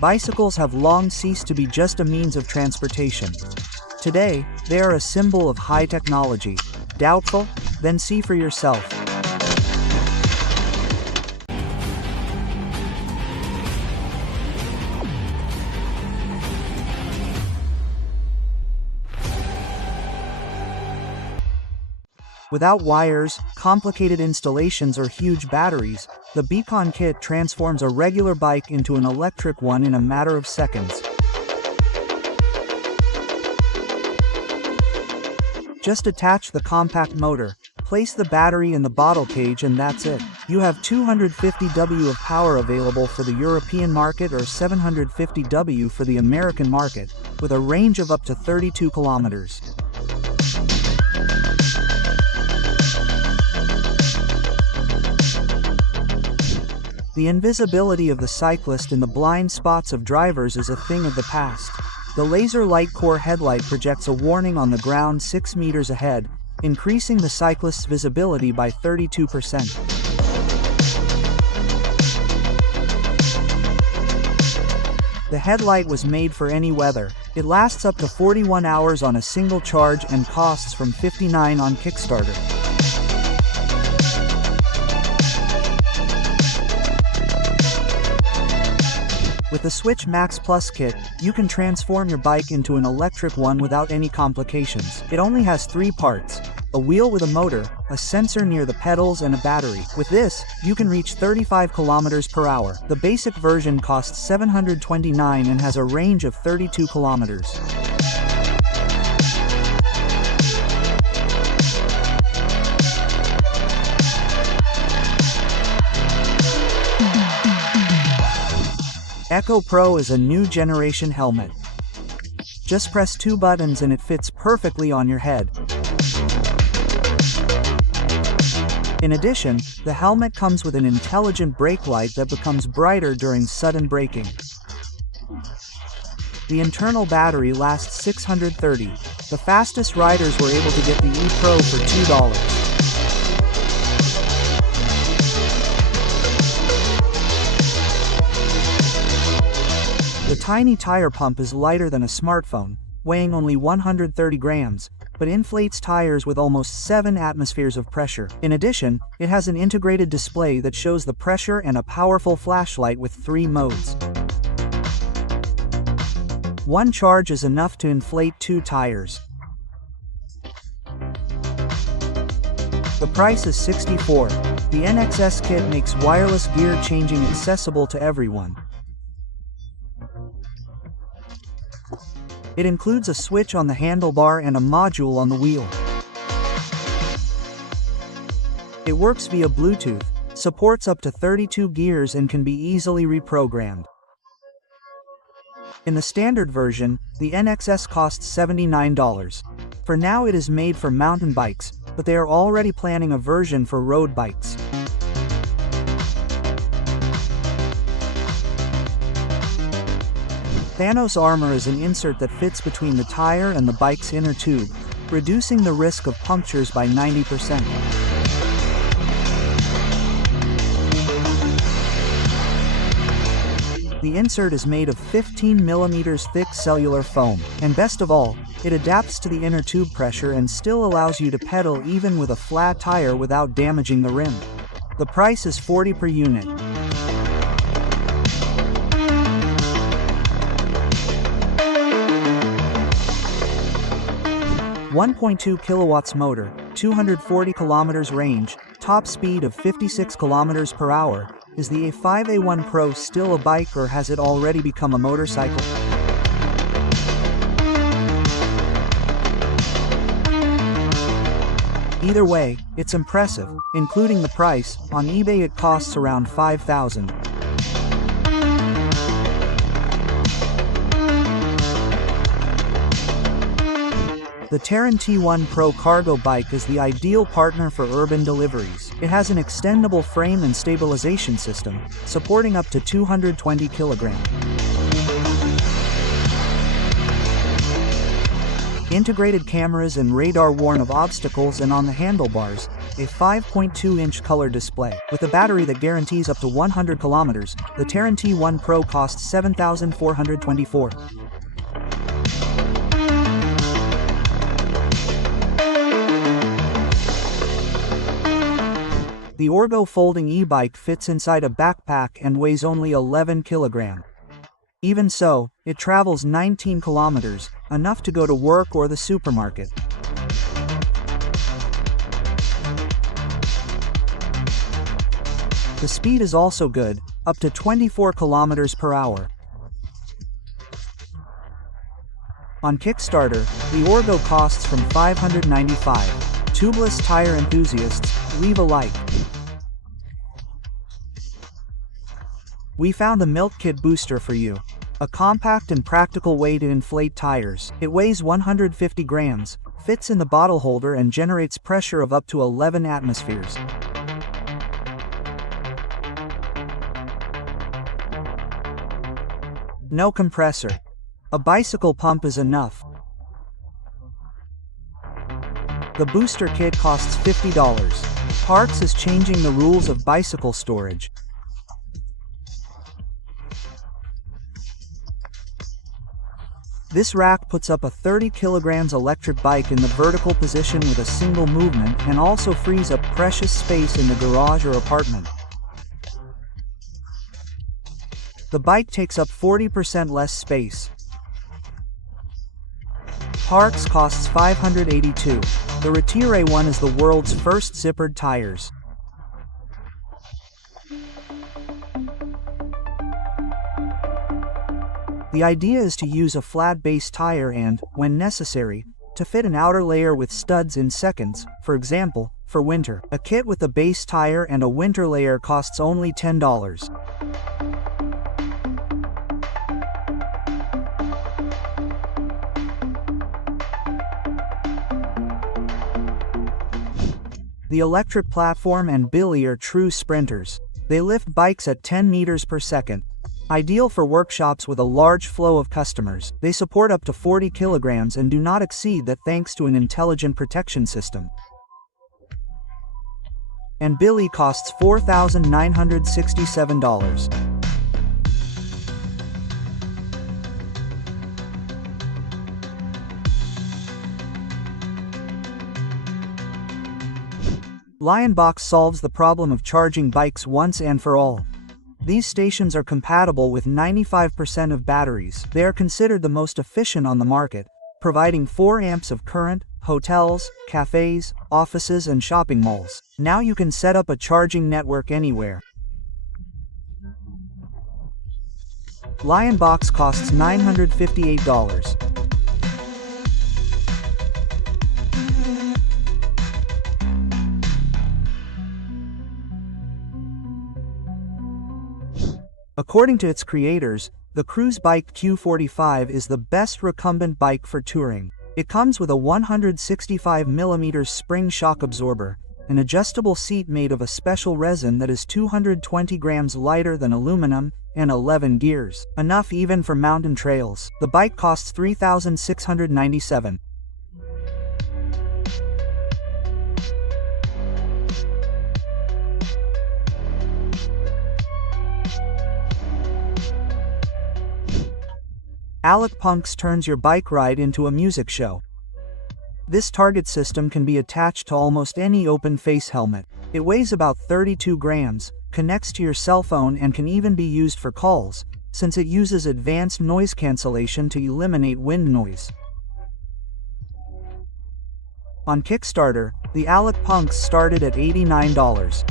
Bicycles have long ceased to be just a means of transportation. Today, they are a symbol of high technology. Doubtful? Then see for yourself. Without wires, complicated installations, or huge batteries, the Beacon kit transforms a regular bike into an electric one in a matter of seconds. Just attach the compact motor, place the battery in the bottle cage, and that's it. You have 250 W of power available for the European market or 750 W for the American market, with a range of up to 32 kilometers. The invisibility of the cyclist in the blind spots of drivers is a thing of the past. The laser light core headlight projects a warning on the ground 6 meters ahead, increasing the cyclist's visibility by 32%. The headlight was made for any weather. It lasts up to 41 hours on a single charge and costs from $59 on Kickstarter. With the Switch Max Plus kit, you can transform your bike into an electric one without any complications. It only has 3 parts: a wheel with a motor, a sensor near the pedals, and a battery. With this, you can reach 35 kilometers per hour. The basic version costs $729 and has a range of 32 kilometers. Echo Pro is a new generation helmet. Just press 2 buttons and it fits perfectly on your head. In addition, the helmet comes with an intelligent brake light that becomes brighter during sudden braking. The internal battery lasts 630. The fastest riders were able to get the E-Pro for $2. The tiny tire pump is lighter than a smartphone, weighing only 130 grams, but inflates tires with almost 7 atmospheres of pressure. In addition, it has an integrated display that shows the pressure and a powerful flashlight with 3 modes. One charge is enough to inflate 2 tires. The price is $64. The NXS kit makes wireless gear changing accessible to everyone. It includes a switch on the handlebar and a module on the wheel. It works via Bluetooth, supports up to 32 gears, and can be easily reprogrammed. In the standard version, the NXS costs $79. For now it is made for mountain bikes, but they are already planning a version for road bikes. Thanos Armor is an insert that fits between the tire and the bike's inner tube, reducing the risk of punctures by 90%. The insert is made of 15 mm thick cellular foam, and best of all, it adapts to the inner tube pressure and still allows you to pedal even with a flat tire without damaging the rim. The price is $40 per unit. 1.2 kilowatts motor, 240 kilometers range, top speed of 56 kilometers per hour. Is the A5A1 Pro still a bike, or has it already become a motorcycle? Either way, it's impressive. Including the price, on eBay it costs around $5,000. The Terran T1 Pro cargo bike is the ideal partner for urban deliveries. It has an extendable frame and stabilization system, supporting up to 220 kilograms. Integrated cameras and radar warn of obstacles, and on the handlebars, a 5.2-inch color display. With a battery that guarantees up to 100 kilometers, the Terran T1 Pro costs $7,424. The Orgo folding e-bike fits inside a backpack and weighs only 11 kilograms. Even so, it travels 19 kilometers, enough to go to work or the supermarket. The speed is also good, up to 24 kilometers per hour. On Kickstarter, the Orgo costs from $595. Tubeless tire enthusiasts, leave a like. We found the Milk Kit booster for you. A compact and practical way to inflate tires. It weighs 150 grams, fits in the bottle holder, and generates pressure of up to 11 atmospheres. No compressor. A bicycle pump is enough. The booster kit costs $50. Parks is changing the rules of bicycle storage. This rack puts up a 30 kilograms electric bike in the vertical position with a single movement, and also frees up precious space in the garage or apartment. The bike takes up 40% less space. Parks costs $582. The Retire one is the world's first zippered tires. The idea is to use a flat base tire and, when necessary, to fit an outer layer with studs in seconds, for example, for winter. A kit with a base tire and a winter layer costs only $10. The electric platform and Billy are true sprinters. They lift bikes at 10 meters per second. Ideal for workshops with a large flow of customers. They support up to 40 kilograms and do not exceed that thanks to an intelligent protection system. And Billy costs $4,967. Lionbox solves the problem of charging bikes once and for all. These stations are compatible with 95% of batteries. They are considered the most efficient on the market, providing 4 amps of current, hotels, cafes, offices, and shopping malls. Now you can set up a charging network anywhere. Lionbox costs $958. According to its creators, the Cruise Bike Q45 is the best recumbent bike for touring. It comes with a 165mm spring shock absorber, an adjustable seat made of a special resin that is 220 grams lighter than aluminum, and 11 gears. Enough even for mountain trails. The bike costs $3,697. Alec Punks turns your bike ride into a music show. This target system can be attached to almost any open-face helmet. It weighs about 32 grams, connects to your cell phone, and can even be used for calls, since it uses advanced noise cancellation to eliminate wind noise. On Kickstarter, the Alec Punks started at $89.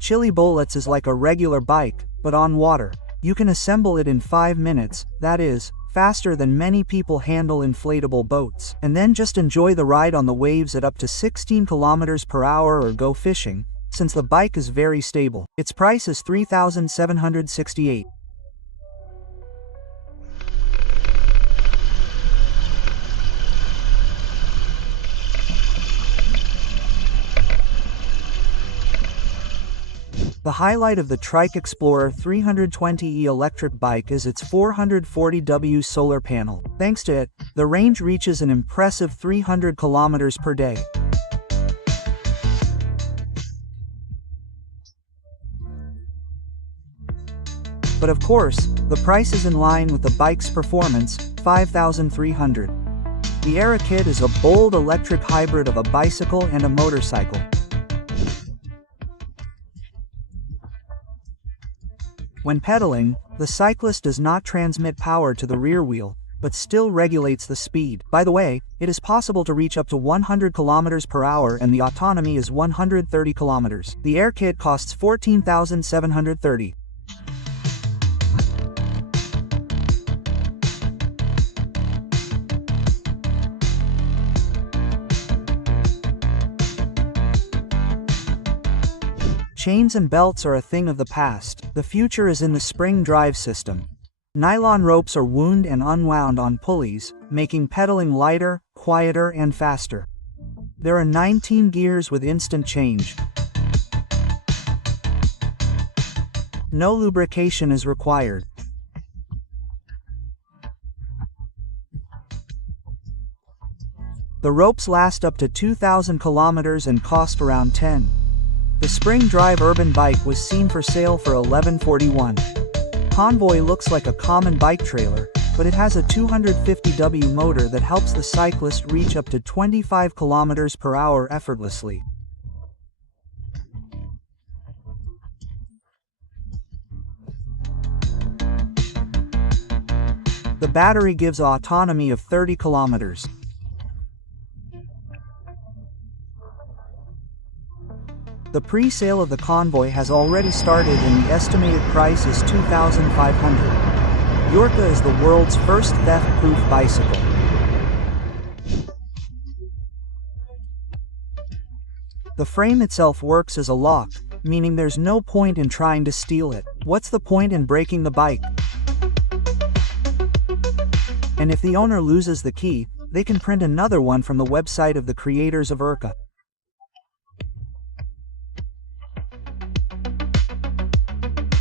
Chili Bullets is like a regular bike, but on water. You can assemble it in 5 minutes, that is, faster than many people handle inflatable boats, and then just enjoy the ride on the waves at up to 16 kilometers per hour or go fishing, since the bike is very stable. Its price is $3,768. The highlight of the Trike Explorer 320e electric bike is its 440W solar panel. Thanks to it, the range reaches an impressive 300 kilometers per day. But of course, the price is in line with the bike's performance, $5,300. The Era Kit is a bold electric hybrid of a bicycle and a motorcycle. When pedaling, the cyclist does not transmit power to the rear wheel, but still regulates the speed. By the way, it is possible to reach up to 100 km per hour and the autonomy is 130 km. The Air Kit costs $14,730. Chains and belts are a thing of the past. The future is in the spring drive system. Nylon ropes are wound and unwound on pulleys, making pedaling lighter, quieter, and faster. There are 19 gears with instant change. No lubrication is required. The ropes last up to 2,000 kilometers and cost around $10. The Spring Drive Urban Bike was seen for sale for $1141. Convoy looks like a common bike trailer, but it has a 250W motor that helps the cyclist reach up to 25 km per hour effortlessly. The battery gives autonomy of 30 kilometers. The pre-sale of the Convoy has already started and the estimated price is $2,500. Yorka is the world's first theft-proof bicycle. The frame itself works as a lock, meaning there's no point in trying to steal it. What's the point in breaking the bike? And if the owner loses the key, they can print another one from the website of the creators of Yorka.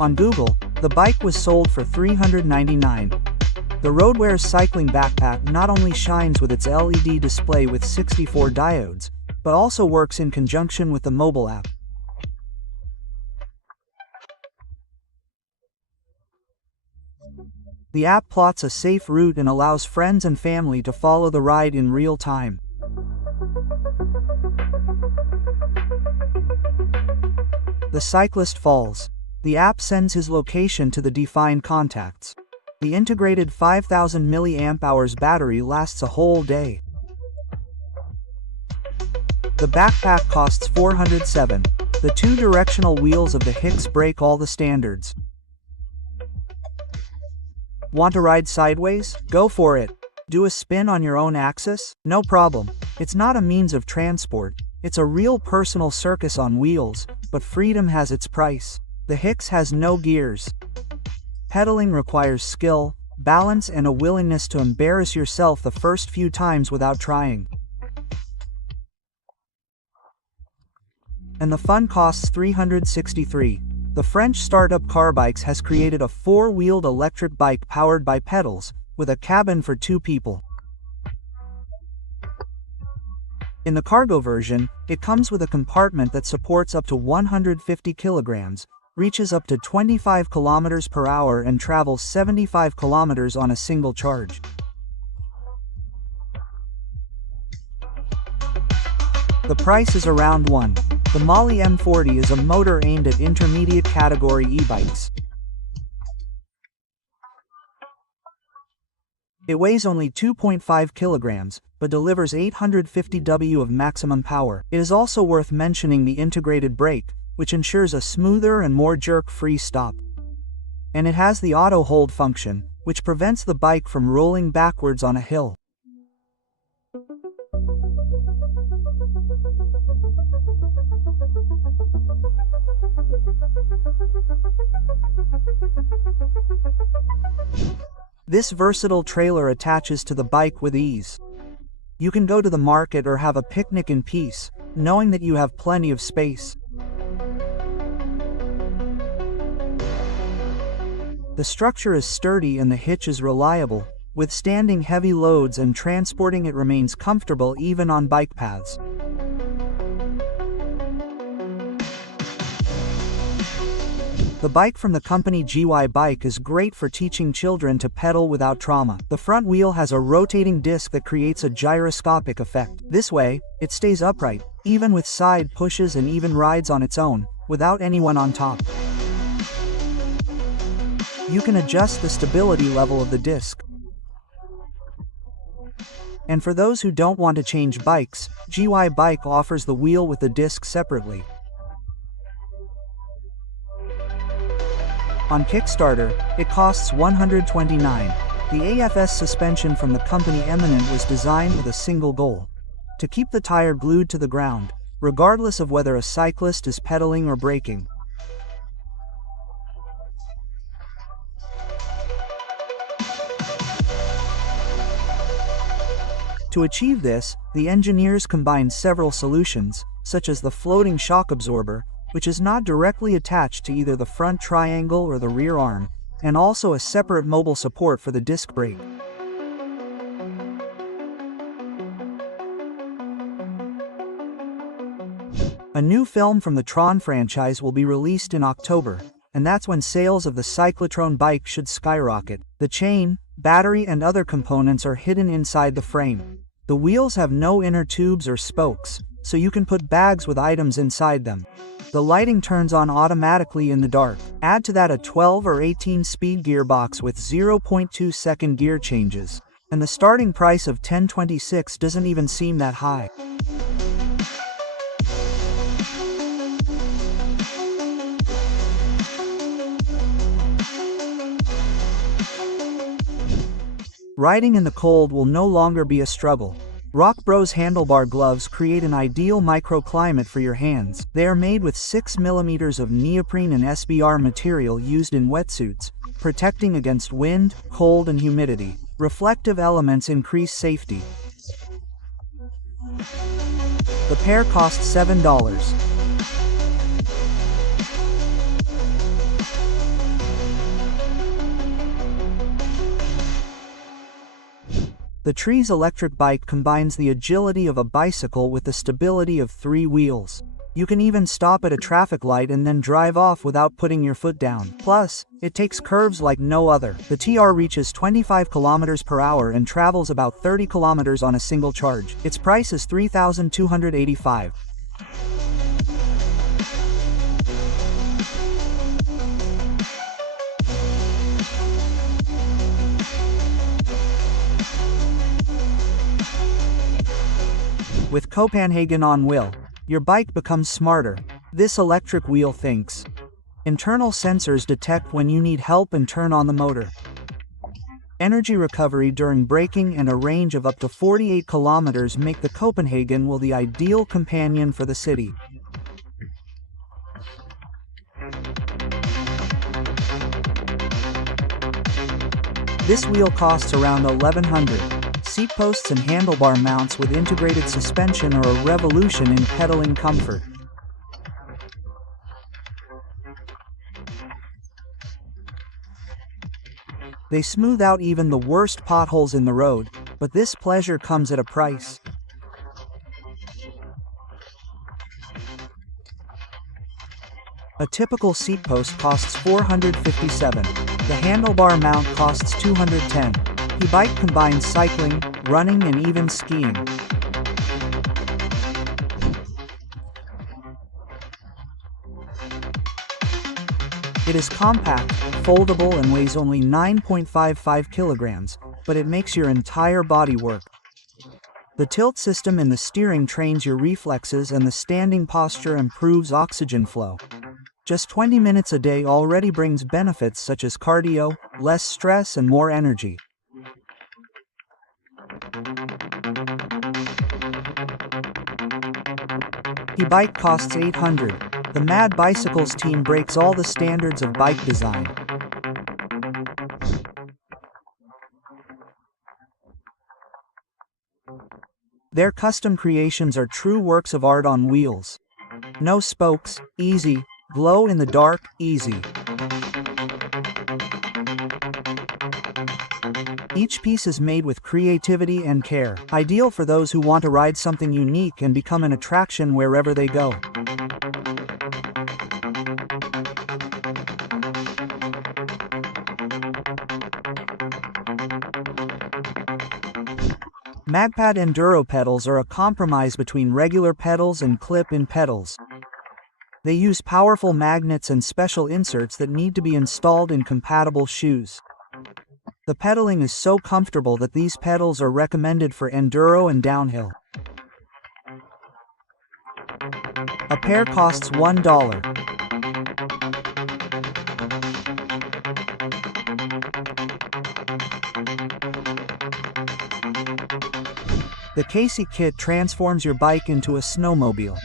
On Google, the bike was sold for $399. The Roadwear's cycling backpack not only shines with its LED display with 64 diodes, but also works in conjunction with the mobile app. The app plots a safe route and allows friends and family to follow the ride in real time. The cyclist falls. The app sends his location to the defined contacts. The integrated 5,000 mAh battery lasts a whole day. The backpack costs $407. The two-directional wheels of the Hicks break all the standards. Want to ride sideways? Go for it. Do a spin on your own axis? No problem. It's not a means of transport. It's a real personal circus on wheels, but freedom has its price. The Hicks has no gears. Pedaling requires skill, balance, and a willingness to embarrass yourself the first few times without trying. And the fun costs $363. The French startup Carbikes has created a four-wheeled electric bike powered by pedals, with a cabin for two people. In the cargo version, it comes with a compartment that supports up to 150 kilograms, reaches up to 25 kilometers per hour and travels 75 kilometers on a single charge. The price is around $1. The Molly M40 is a motor aimed at intermediate category e-bikes. It weighs only 2.5 kilograms, but delivers 850 W of maximum power. It is also worth mentioning the integrated brake, which ensures a smoother and more jerk-free stop. And it has the auto hold function, which prevents the bike from rolling backwards on a hill. This versatile trailer attaches to the bike with ease. You can go to the market or have a picnic in peace, knowing that you have plenty of space. The structure is sturdy and the hitch is reliable, withstanding heavy loads, and transporting it remains comfortable even on bike paths. The bike from the company GY Bike is great for teaching children to pedal without trauma. The front wheel has a rotating disc that creates a gyroscopic effect. This way, it stays upright, even with side pushes, and even rides on its own, without anyone on top. You can adjust the stability level of the disc. And for those who don't want to change bikes, GY Bike offers the wheel with the disc separately. On Kickstarter, it costs $129. The AFS suspension from the company Eminent was designed with a single goal: to keep the tire glued to the ground, regardless of whether a cyclist is pedaling or braking. To achieve this, the engineers combined several solutions, such as the floating shock absorber, which is not directly attached to either the front triangle or the rear arm, and also a separate mobile support for the disc brake. A new film from the Tron franchise will be released in October, and that's when sales of the cyclotron bike should skyrocket. The chain, battery, and other components are hidden inside the frame. The wheels have no inner tubes or spokes, so you can put bags with items inside them. The lighting turns on automatically in the dark. Add to that a 12 or 18-speed gearbox with 0.2-second gear changes, and the starting price of $1026 doesn't even seem that high. Riding in the cold will no longer be a struggle. Rock Bros handlebar gloves create an ideal microclimate for your hands. They are made with 6 mm of neoprene and SBR material used in wetsuits, protecting against wind, cold, and humidity. Reflective elements increase safety. The pair costs $7. The Trees electric bike combines the agility of a bicycle with the stability of 3 wheels. You can even stop at a traffic light and then drive off without putting your foot down. Plus, it takes curves like no other. The TR reaches 25 km/h and travels about 30 km on a single charge. Its price is $3,285. With Copenhagen on wheel, your bike becomes smarter. This electric wheel thinks. Internal sensors detect when you need help and turn on the motor. Energy recovery during braking and a range of up to 48 kilometers make the Copenhagen wheel the ideal companion for the city. This wheel costs around $1,100. Seat posts and handlebar mounts with integrated suspension are a revolution in pedaling comfort. They smooth out even the worst potholes in the road, but this pleasure comes at a price. A typical seat post costs $457. The handlebar mount costs $210. The bike combines cycling, running, and even skiing. It is compact, foldable, and weighs only 9.55 kilograms, but it makes your entire body work. The tilt system in the steering trains your reflexes, and the standing posture improves oxygen flow. Just 20 minutes a day already brings benefits such as cardio, less stress, and more energy. The bike costs $800. The Mad Bicycles team breaks all the standards of bike design. Their custom creations are true works of art on wheels. No spokes, easy. Glow in the dark, easy. Each piece is made with creativity and care, ideal for those who want to ride something unique and become an attraction wherever they go. Magpad Enduro pedals are a compromise between regular pedals and clip-in pedals. They use powerful magnets and special inserts that need to be installed in compatible shoes. The pedaling is so comfortable that these pedals are recommended for enduro and downhill. A pair costs $1. The Casey kit transforms your bike into a snowmobile.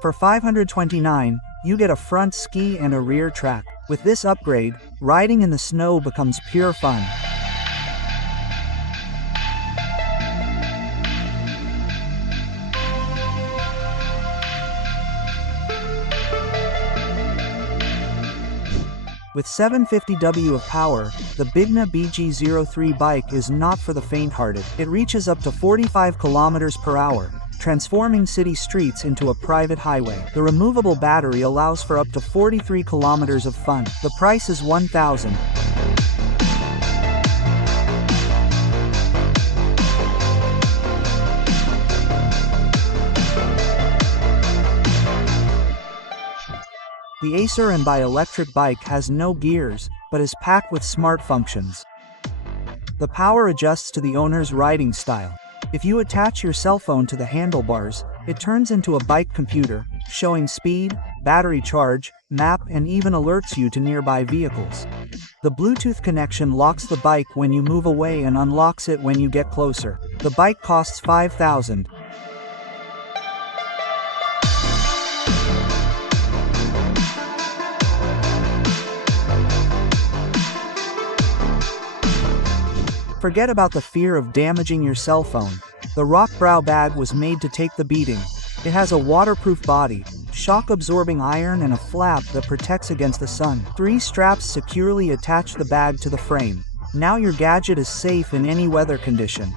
For $529, you get a front ski and a rear track. With this upgrade, riding in the snow becomes pure fun. With 750W of power, the Bigna BG03 bike is not for the faint-hearted. It reaches up to 45 km/h, transforming city streets into a private highway. The removable battery allows for up to 43 kilometers of fun. The price is $1,000. The Acer and Bi-electric bike has no gears, but is packed with smart functions. The power adjusts to the owner's riding style. If you attach your cell phone to the handlebars, it turns into a bike computer, showing speed, battery charge, map, and even alerts you to nearby vehicles. The Bluetooth connection locks the bike when you move away and unlocks it when you get closer. The bike costs $5,000. Forget about the fear of damaging your cell phone. The Rock Brow bag was made to take the beating. It has a waterproof body, shock-absorbing iron, and a flap that protects against the sun. 3 straps securely attach the bag to the frame. Now your gadget is safe in any weather condition.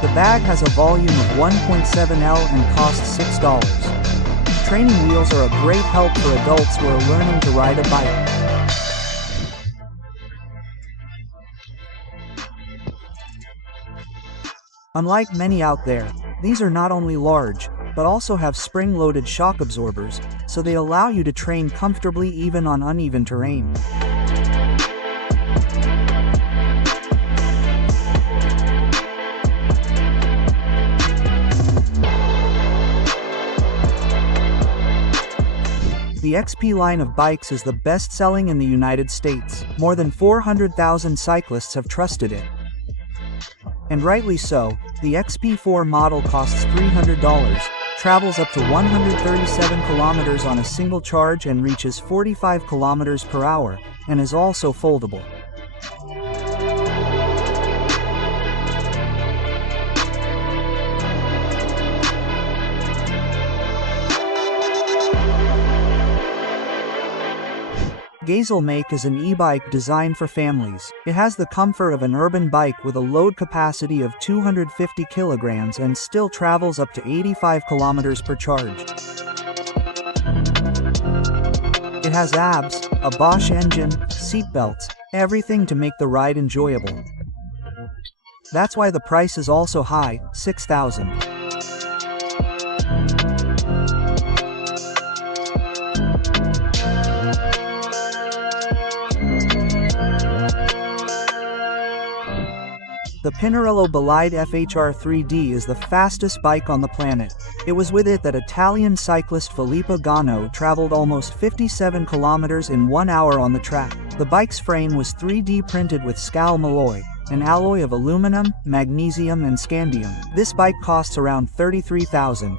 The bag has a volume of 1.7 L and costs $6. Training wheels are a great help for adults who are learning to ride a bike. Unlike many out there, these are not only large, but also have spring-loaded shock absorbers, so they allow you to train comfortably even on uneven terrain. The XP line of bikes is the best-selling in the United States. More than 400,000 cyclists have trusted it. And rightly so. The XP4 model costs $300, travels up to 137 kilometers on a single charge and reaches 45 kilometers per hour, and is also foldable. Gazelle Make is an e-bike designed for families. It has the comfort of an urban bike with a load capacity of 250 kilograms and still travels up to 85 kilometers per charge. It has ABS, a Bosch engine, seatbelts, everything to make the ride enjoyable. That's why the price is also high, $6,000. The Pinarello Bolide FHR 3D is the fastest bike on the planet. It was with it that Italian cyclist Filippo Ganna traveled almost 57 kilometers in 1 hour on the track. The bike's frame was 3D printed with Scal Malloy, an alloy of aluminum, magnesium, and scandium. This bike costs around $33,000.